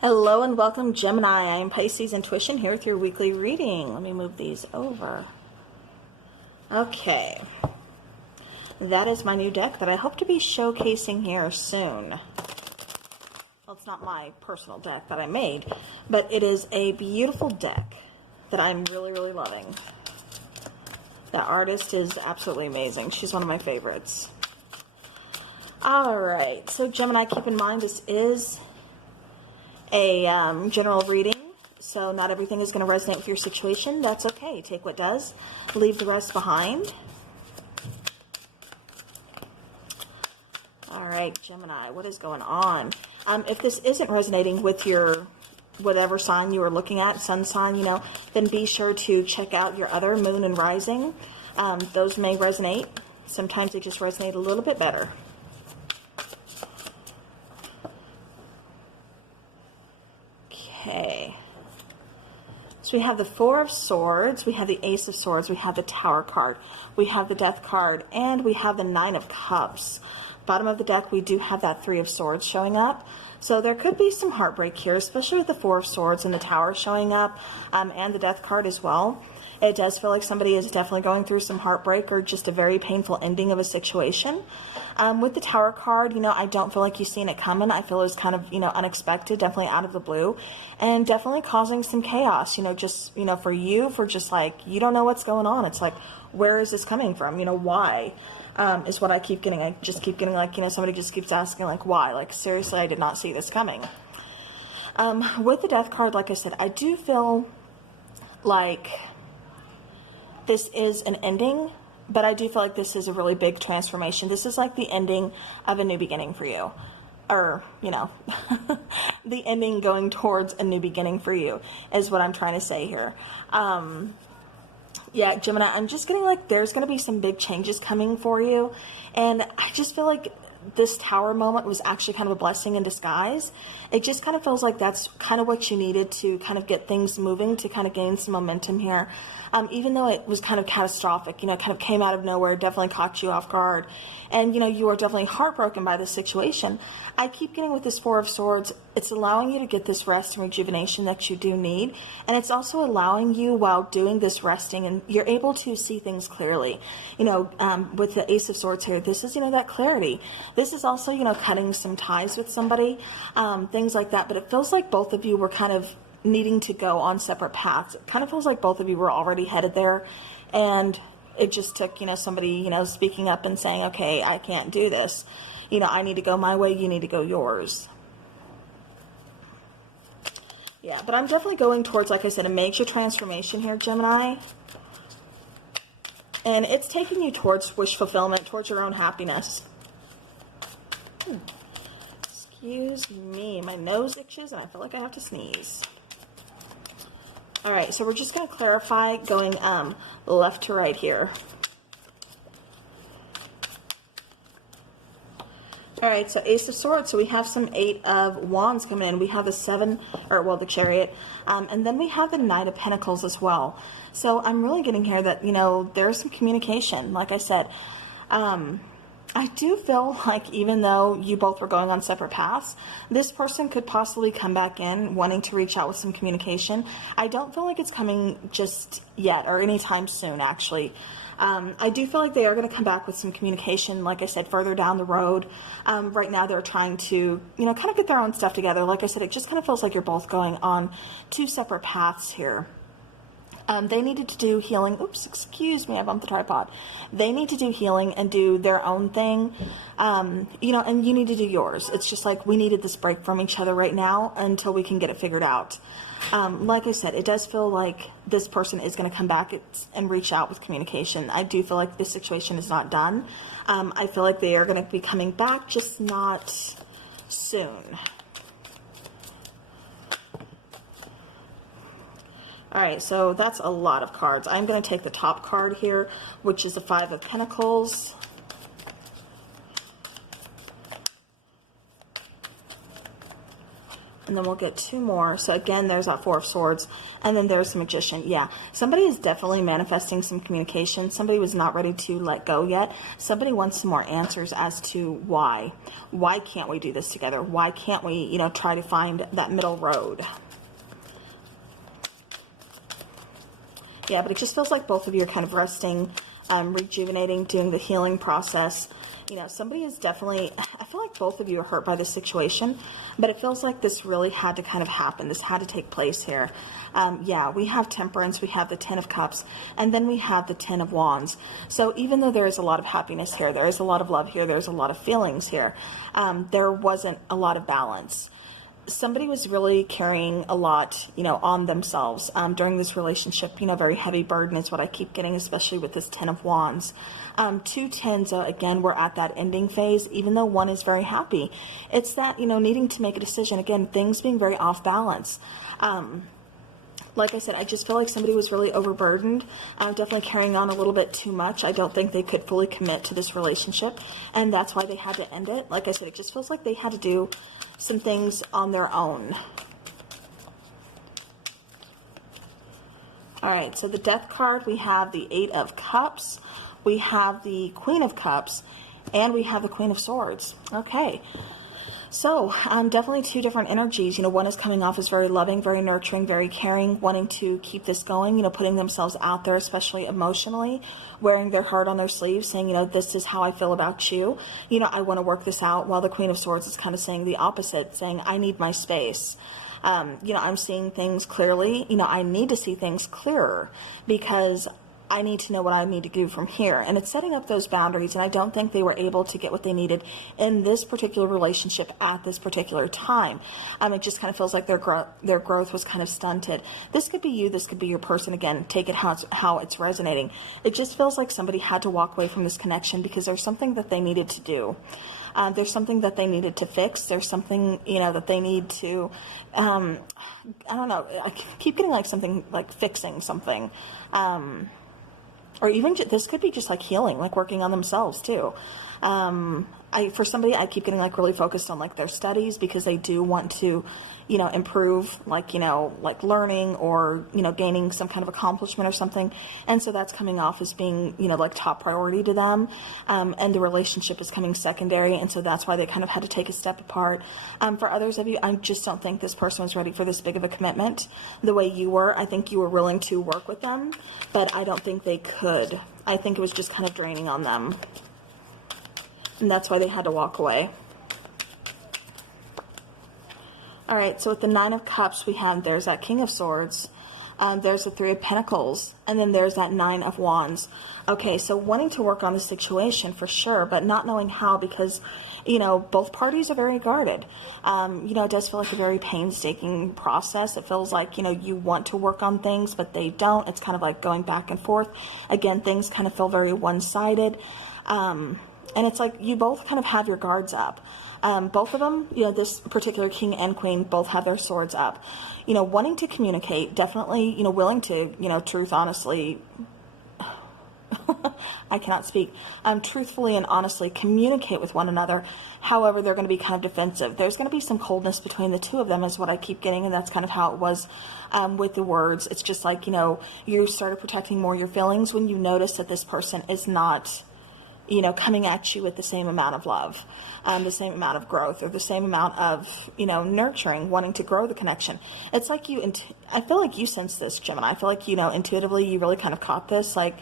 Hello and welcome, Gemini. I am Pisces Intuition here with your weekly reading. Let me move these over. Okay. That is my new deck that I hope to be showcasing here soon. Well, it's not my personal deck that I made, but it is a beautiful deck that I'm really, really loving. The artist is absolutely amazing. She's one of my favorites. Alright, so Gemini, keep in mind this is a general reading, so not everything is going to resonate with your situation. That's okay. Take what does, leave the rest behind. All right, Gemini, what is going on? If this isn't resonating with your whatever sign you are looking at, sun sign, then be sure to check out your other moon and rising. Those may resonate. Sometimes they just resonate a little bit better. Okay, so we have the Four of Swords, we have the Ace of Swords, we have the Tower card, we have the Death card, and we have the Nine of Cups. Bottom of the deck, we do have that Three of Swords showing up. So there could be some heartbreak here, especially with the Four of Swords and the Tower showing up, and the Death card as well. It does feel like somebody is definitely going through some heartbreak or just a very painful ending of a situation. With the Tower card, I don't feel like you've seen it coming. I feel it was kind of, unexpected, definitely out of the blue, and definitely causing some chaos, just, for you, for just like, you don't know what's going on. It's like, where is this coming from? Why? Is what I keep getting. I just keep getting like, somebody just keeps asking like, why? Like, seriously, I did not see this coming. With the Death card, like I said, I do feel like this is an ending, but I do feel like this is a really big transformation. This is like the ending of a new beginning for you. Or, the ending going towards a new beginning for you is what I'm trying to say here. Yeah, Gemini, I'm just getting like there's going to be some big changes coming for you. And I just feel like this Tower moment was actually kind of a blessing in disguise. It just kind of feels like that's kind of what you needed to kind of get things moving, to kind of gain some momentum here. Even though it was kind of catastrophic, kind of came out of nowhere, definitely caught you off guard. And, you are definitely heartbroken by this situation. I keep getting with this Four of Swords, it's allowing you to get this rest and rejuvenation that you do need. And it's also allowing you, while doing this resting, and you're able to see things clearly. With the Ace of Swords here, this is, that clarity. This is also, cutting some ties with somebody, things like that. But it feels like both of you were kind of needing to go on separate paths. It kind of feels like both of you were already headed there, and it just took, somebody, speaking up and saying, okay, I can't do this. I need to go my way, you need to go yours. Yeah, but I'm definitely going towards, like I said, a major transformation here, Gemini. And it's taking you towards wish fulfillment, towards your own happiness. Excuse me, my nose itches and I feel like I have to sneeze. All right, so we're just going to clarify going left to right here. All right, so Ace of Swords. So we have some Eight of Wands coming in. We have the the Chariot. And then we have the Knight of Pentacles as well. So I'm really getting here that, there's some communication. Like I said, I do feel like even though you both were going on separate paths, this person could possibly come back in wanting to reach out with some communication. I don't feel like it's coming just yet or anytime soon, actually. I do feel like they are going to come back with some communication, like I said, further down the road. Right now they're trying to, kind of get their own stuff together. Like I said, it just kind of feels like you're both going on two separate paths here. They needed to do healing. Oops, excuse me, I bumped the tripod. They need to do healing and do their own thing, and you need to do yours. It's just like we needed this break from each other right now until we can get it figured out. Like I said, it does feel like this person is going to come back and reach out with communication. I do feel like this situation is not done. I feel like they are going to be coming back, just not soon. All right, so that's a lot of cards. I'm going to take the top card here, which is the Five of Pentacles. And then we'll get two more. So again, there's that Four of Swords. And then there's the Magician. Yeah, somebody is definitely manifesting some communication. Somebody was not ready to let go yet. Somebody wants some more answers as to why. Why can't we do this together? Why can't we, you know, try to find that middle road? Yeah, but it just feels like both of you are kind of resting, rejuvenating, doing the healing process. You know, somebody is definitely, I feel like both of you are hurt by this situation, but it feels like this really had to kind of happen. This had to take place here. Yeah, we have Temperance, we have the Ten of Cups, and then we have the Ten of Wands. So even though there is a lot of happiness here, there is a lot of love here, there's a lot of feelings here, there wasn't a lot of balance. Somebody was really carrying a lot, you know, on themselves during this relationship. You know, very heavy burden is what I keep getting, especially with this Ten of Wands. Two tens, again, we're at that ending phase, even though one is very happy. It's that, you know, needing to make a decision. Again, things being very off balance. Like I said, I just feel like somebody was really overburdened, definitely carrying on a little bit too much. I don't think they could fully commit to this relationship, and that's why they had to end it. Like I said, it just feels like they had to do some things on their own. All right, so the Death card, we have the Eight of Cups, we have the Queen of Cups, and we have the Queen of Swords. Okay. So, definitely two different energies. You know, one is coming off as very loving, very nurturing, very caring, wanting to keep this going, you know, putting themselves out there, especially emotionally, wearing their heart on their sleeve, saying, you know, this is how I feel about you. You know, I want to work this out. While the Queen of Swords is kind of saying the opposite, saying, I need my space. You know, I'm seeing things clearly. You know, I need to see things clearer because I need to know what I need to do from here. And it's setting up those boundaries, and I don't think they were able to get what they needed in this particular relationship at this particular time. It just kind of feels like their growth was kind of stunted. This could be you, this could be your person. Again, take it how it's resonating. It just feels like somebody had to walk away from this connection because there's something that they needed to do. There's something that they needed to fix. There's something, you know, that they need to, I don't know, I keep getting like something like fixing something. Or even this could be just like healing, like working on themselves too. For somebody, I keep getting like really focused on like their studies because they do want to, you know, improve, like, you know, like learning or, you know, gaining some kind of accomplishment or something. And so that's coming off as being, you know, like top priority to them. And the relationship is coming secondary. And so that's why they kind of had to take a step apart. For others of you, I just don't think this person was ready for this big of a commitment the way you were. I think you were willing to work with them, but I don't think they could. I think it was just kind of draining on them. And that's why they had to walk away. All right, so with the Nine of Cups, there's that King of Swords, there's the Three of Pentacles, and then there's that Nine of Wands. Okay, so wanting to work on the situation for sure, but not knowing how because, you know, both parties are very guarded. You know, it does feel like a very painstaking process. It feels like, you know, you want to work on things, but they don't. It's kind of like going back and forth. Again, things kind of feel very one-sided. And it's like you both kind of have your guards up. Both of them, you know, this particular king and queen both have their swords up. You know, wanting to communicate, definitely, you know, willing to, you know, honestly, I cannot speak, truthfully and honestly communicate with one another. However, they're going to be kind of defensive. There's going to be some coldness between the two of them is what I keep getting, and that's kind of how it was with the words. It's just like, you know, you started protecting more your feelings when you notice that this person is not, you know, coming at you with the same amount of love, the same amount of growth, or the same amount of, you know, nurturing, wanting to grow the connection. It's like I feel like you sense this, Gemini. I feel like, you know, intuitively you really kind of caught this. Like,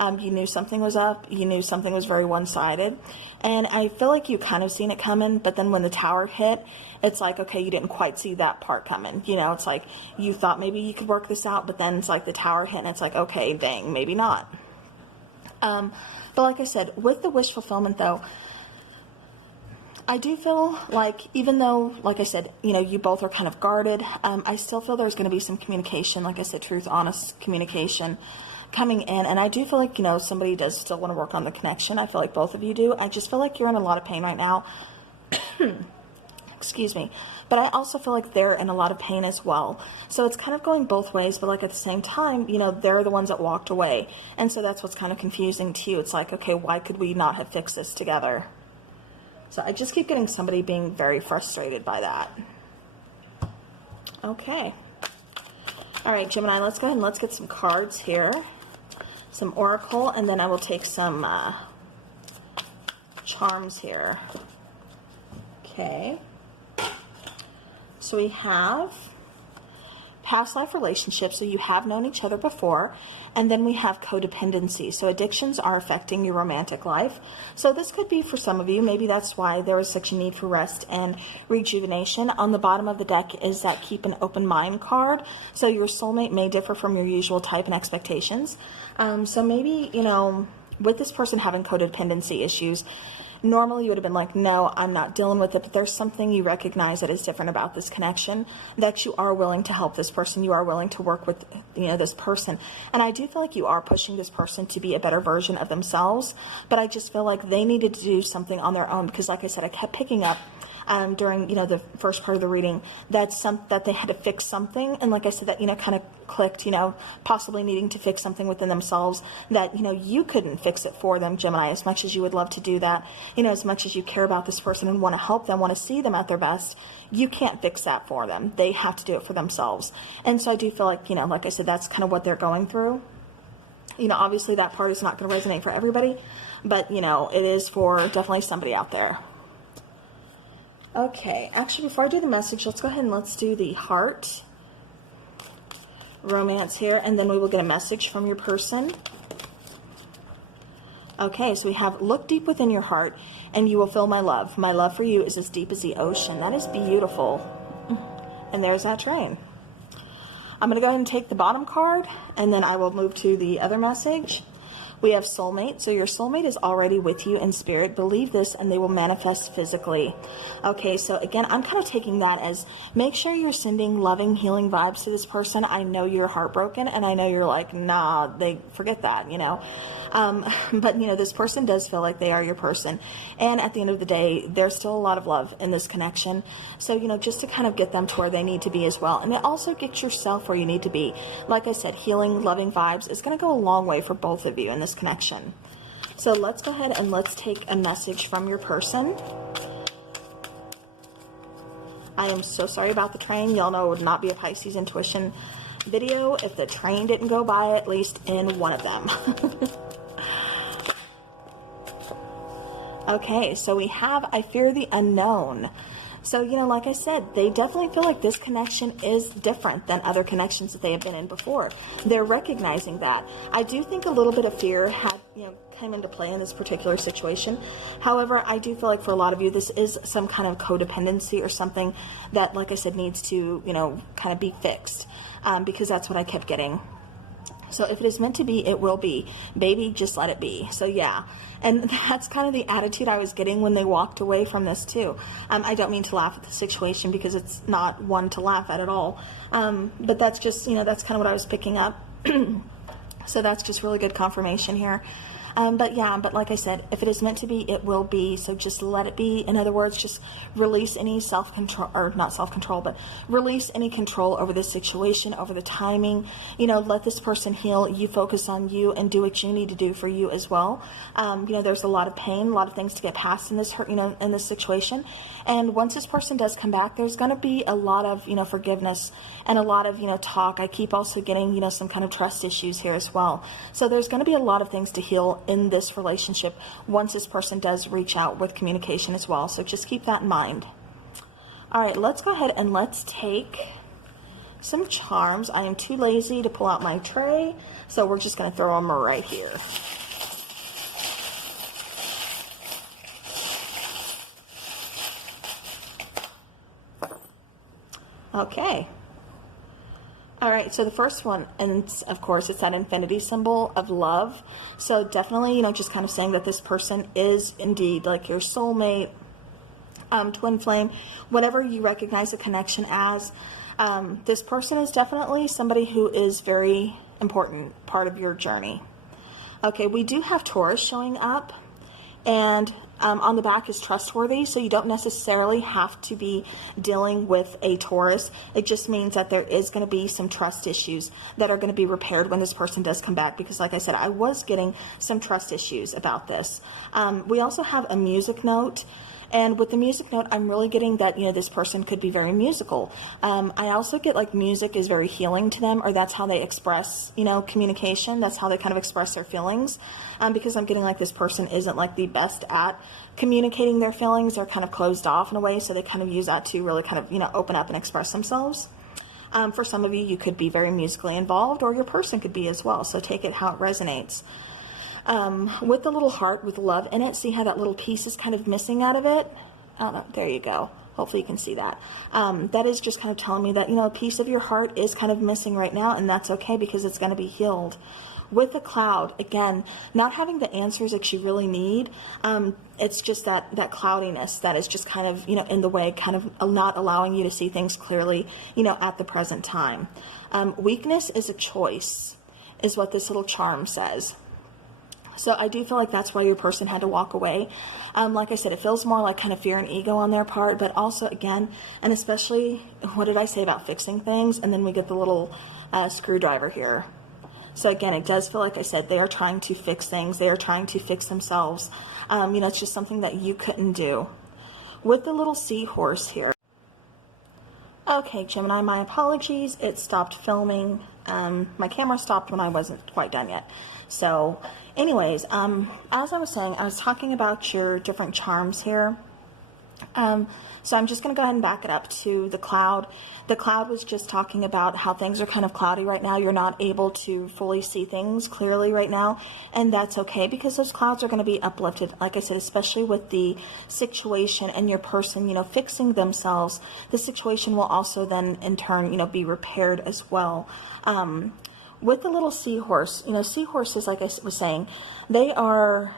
you knew something was up. You knew something was very one-sided. And I feel like you kind of seen it coming, but then when the tower hit, it's like, okay, you didn't quite see that part coming. You know, it's like you thought maybe you could work this out, but then it's like the tower hit and it's like, okay, dang, maybe not. But like I said, with the wish fulfillment though, I do feel like even though, like I said, you know, you both are kind of guarded, I still feel there's going to be some communication, like I said, truth, honest communication coming in. And I do feel like, you know, somebody does still want to work on the connection. I feel like both of you do. I just feel like you're in a lot of pain right now. Excuse me. But I also feel like they're in a lot of pain as well. So it's kind of going both ways, but like at the same time, you know, they're the ones that walked away. And so that's what's kind of confusing to you. It's like, okay, why could we not have fixed this together? So I just keep getting somebody being very frustrated by that. Okay. All right, Gemini, let's go ahead and let's get some cards here. Some oracle, and then I will take some charms here. Okay. So we have past life relationships, so you have known each other before, and then we have codependency. So addictions are affecting your romantic life. So this could be for some of you, maybe that's why there is such a need for rest and rejuvenation. On the bottom of the deck is that keep an open mind card. So your soulmate may differ from your usual type and expectations. So maybe, you know, with this person having codependency issues, normally you would have been like, no, I'm not dealing with it, but there's something you recognize that is different about this connection, that you are willing to help this person, you are willing to work with, you know, this person. And I do feel like you are pushing this person to be a better version of themselves, but I just feel like they needed to do something on their own, because like I said, I kept picking up during, you know, the first part of the reading that they had to fix something, and like I said, that, you know, kind of clicked, you know, possibly needing to fix something within themselves, that, you know, you couldn't fix it for them, Gemini, as much as you would love to do that, you know, as much as you care about this person and want to help them, want to see them at their best, you can't fix that for them. They have to do it for themselves. And so I do feel like, you know, like I said, that's kind of what they're going through. You know, obviously that part is not going to resonate for everybody, but, you know, it is for definitely somebody out there. Okay, actually, before I do the message, let's go ahead and let's do the heart romance here, and then we will get a message from your person. Okay, so we have, look deep within your heart, and you will feel my love. My love for you is as deep as the ocean. That is beautiful. And there's that train. I'm going to go ahead and take the bottom card, and then I will move to the other message. We have soulmate. So your soulmate is already with you in spirit. Believe this and they will manifest physically. Okay, so again, I'm kind of taking that as, make sure you're sending loving, healing vibes to this person. I know you're heartbroken, and I know you're like, nah, they forget that, you know. But, you know, this person does feel like they are your person. And at the end of the day, there's still a lot of love in this connection. So, you know, just to kind of get them to where they need to be as well. And it also gets yourself where you need to be. Like I said, healing, loving vibes is going to go a long way for both of you in this connection. So let's go ahead and let's take a message from your person. I am so sorry about the train. Y'all know it would not be a Pisces intuition video if the train didn't go by at least in one of them. Okay, so we have, I fear the unknown. So, you know, like I said, they definitely feel like this connection is different than other connections that they have been in before. They're recognizing that. I do think a little bit of fear had, you know, come into play in this particular situation. However, I do feel like for a lot of you, this is some kind of codependency or something that, like I said, needs to, you know, kind of be fixed, because that's what I kept getting. So if it is meant to be, it will be. Baby, just let it be. So yeah. And that's kind of the attitude I was getting when they walked away from this too. I don't mean to laugh at the situation, because it's not one to laugh at all. But that's just, you know, that's kind of what I was picking up. So that's just really good confirmation here. But yeah, but like I said, if it is meant to be, it will be. So just let it be. In other words, just release any self-control, or not self-control, but release any control over this situation, over the timing. You know, let this person heal. You focus on you and do what you need to do for you as well. You know, there's a lot of pain, a lot of things to get past in this hurt, you know, in this situation. And once this person does come back, there's going to be a lot of, you know, forgiveness and a lot of, you know, talk. I keep also getting, you know, some kind of trust issues here as well. So there's going to be a lot of things to heal in this relationship once this person does reach out with communication as well. So just keep that in mind. All right, let's go ahead and let's take some charms. I am too lazy to pull out my tray, so we're just going to throw them right here. Okay. All right, so the first one, and of course, it's that infinity symbol of love. So definitely, you know, just kind of saying that this person is indeed like your soulmate, twin flame, whatever you recognize a connection as. This person is definitely somebody who is very important part of your journey. Okay, we do have Taurus showing up, and on the back is trustworthy, so you don't necessarily have to be dealing with a Taurus. It just means that there is going to be some trust issues that are going to be repaired when this person does come back, because like I said, I was getting some trust issues about this. We also have a music note, And with the music note, I'm really getting that, you know, this person could be very musical. I also get like music is very healing to them, or that's how they express, you know, communication. That's how they kind of express their feelings. Because I'm getting like this person isn't like the best at communicating their feelings. They're kind of closed off in a way. So they kind of use that to really kind of, you know, open up and express themselves. For some of you, you could be very musically involved, or your person could be as well. So take it how it resonates. With the little heart with love in it, see how that little piece is kind of missing out of it? Oh no, there you go. Hopefully you can see that. That is just kind of telling me that, you know, a piece of your heart is kind of missing right now, and that's okay because it's going to be healed. With the cloud, again, not having the answers that you really need, it's just that cloudiness that is just kind of, you know, in the way, kind of not allowing you to see things clearly, you know, at the present time. Weakness is a choice, is what this little charm says. So I do feel like that's why your person had to walk away. Like I said, it feels more like kind of fear and ego on their part, but also, again, and especially, what did I say about fixing things? And then we get the little screwdriver here. So again, it does feel like I said, they are trying to fix things. They are trying to fix themselves. You know, it's just something that you couldn't do. With the little seahorse here. Okay, Gemini, my apologies. It stopped filming. My camera stopped when I wasn't quite done yet. So anyways, as I was saying, I was talking about your different charms here. So I'm just going to go ahead and back it up to the cloud. The cloud was just talking about how things are kind of cloudy right now. You're not able to fully see things clearly right now, and that's okay because those clouds are going to be uplifted. Like I said, especially with the situation and your person, you know, fixing themselves, the situation will also then in turn, you know, be repaired as well. With the little seahorse, you know, seahorses, like I was saying, they are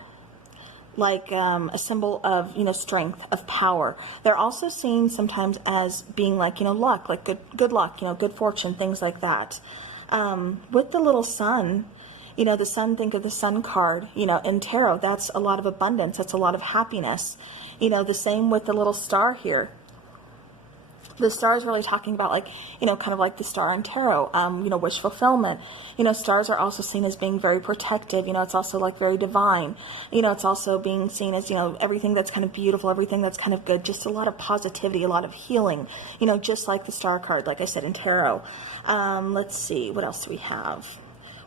like a symbol of, you know, strength, of power. They're also seen sometimes as being like, you know, luck, like good luck, you know, good fortune, things like that. With the little sun, you know, the sun, think of the sun card, you know, in tarot, that's a lot of abundance. That's a lot of happiness. You know, the same with the little star here. The star is really talking about, like, you know, kind of like the star in tarot, you know, wish fulfillment. You know, stars are also seen as being very protective. You know, it's also like very divine. You know, it's also being seen as, you know, everything that's kind of beautiful, everything that's kind of good, just a lot of positivity, a lot of healing, you know, just like the star card, like I said, in tarot. Let's see, what else do we have?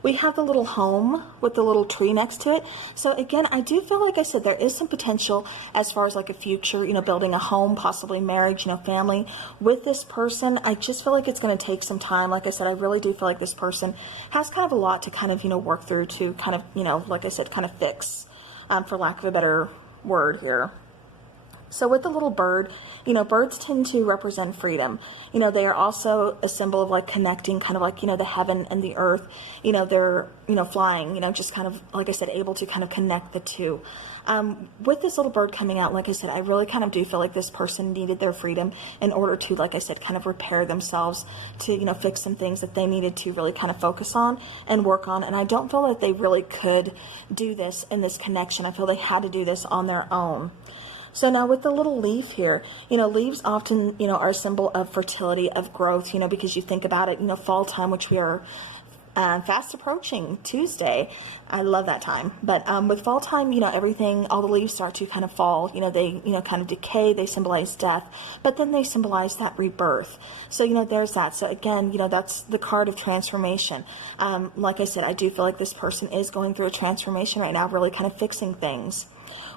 We have the little home with the little tree next to it. So again, I do feel like I said, there is some potential as far as like a future, you know, building a home, possibly marriage, you know, family with this person. I just feel like it's going to take some time. Like I said, I really do feel like this person has kind of a lot to kind of, you know, work through to kind of, you know, like I said, kind of fix, for lack of a better word here. So with the little bird, you know, birds tend to represent freedom. You know, they are also a symbol of like connecting, kind of like, you know, the heaven and the earth. You know, they're, you know, flying, you know, just kind of, like I said, able to kind of connect the two. With this little bird coming out, like I said, I really kind of do feel like this person needed their freedom in order to, like I said, kind of repair themselves, to, you know, fix some things that they needed to really kind of focus on and work on. And I don't feel that they really could do this in this connection. I feel they had to do this on their own. So now with the little leaf here, you know, leaves often, you know, are a symbol of fertility, of growth, you know, because you think about it, you know, fall time, which we are fast approaching Tuesday. I love that time. But with fall time, you know, everything, all the leaves start to kind of fall, you know, they, you know, kind of decay, they symbolize death, but then they symbolize that rebirth. So, you know, there's that. So again, you know, that's the card of transformation. Like I said, I do feel like this person is going through a transformation right now, really kind of fixing things.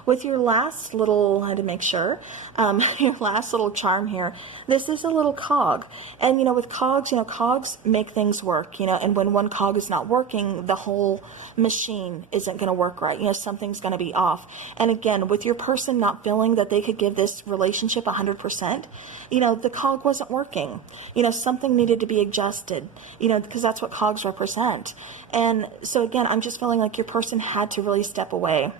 With your last little, I had to make sure, your last little charm here, this is a little cog. And, you know, with cogs, you know, cogs make things work, you know, and when one cog is not working, the whole machine isn't going to work right. You know, something's going to be off. And again, with your person not feeling that they could give this relationship 100%, you know, the cog wasn't working. You know, something needed to be adjusted, you know, because that's what cogs represent. And so again, I'm just feeling like your person had to really step away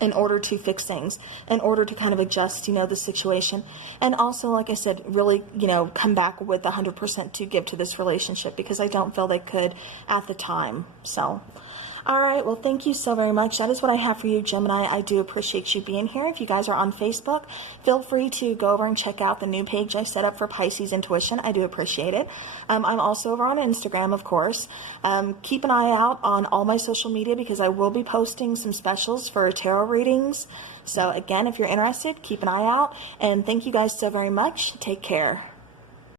in order to fix things, in order to kind of adjust, you know, the situation. And also, like I said, really, you know, come back with 100% to give to this relationship, because I don't feel they could at the time. So, All right, well, thank you so very much. That is what I have for you, Gemini. I do appreciate you being here. If you guys are on Facebook, feel free to go over and check out the new page I set up for Pisces Intuition. I do appreciate it. I'm also over on Instagram, of course. Keep an eye out on all my social media because I will be posting some specials for tarot readings. So again, if you're interested, keep an eye out. And thank you guys so very much. Take care.